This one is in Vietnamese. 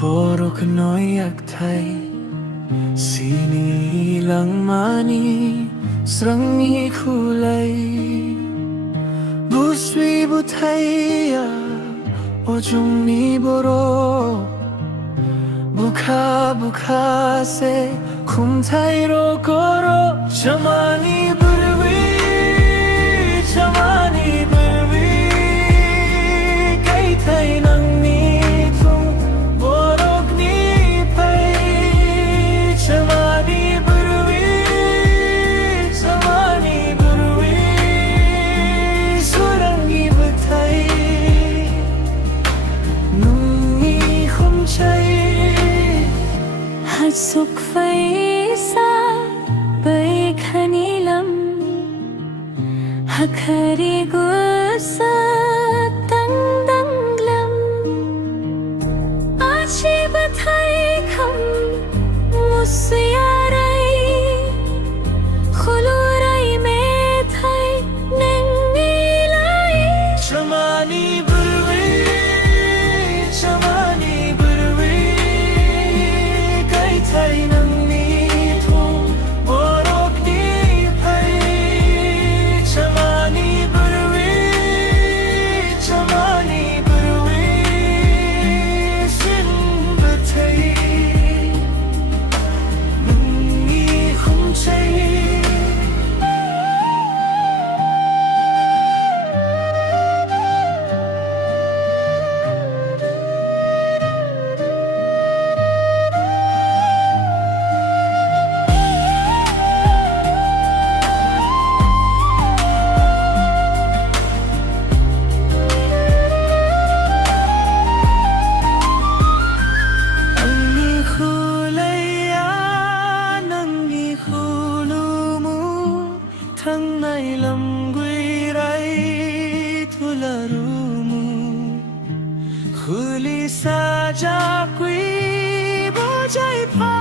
borok noyak thai sini lang mani srangi khulai buswi buthaiya ojung ni boro bukha bukha se khum thai ro koro chamani burwi chamani burwi kai thai nang ni thung borok ni pai chamani burwi chamani burwi surangi buthai nungi khum chai hạt suk phai sa bay khani lam hakhari gusa tang dang lam achi bathai kham musiarai khulurai me thai neng ni lai chamani burwi chamani burwi kai thai nang ni thung borok ni pai chamani burwi chamani burwi sin bathai nungi khum chai Nangi khulaya nangi khulumu thang nai lam gui rai thularumu khuli sa ja kui bo jai pha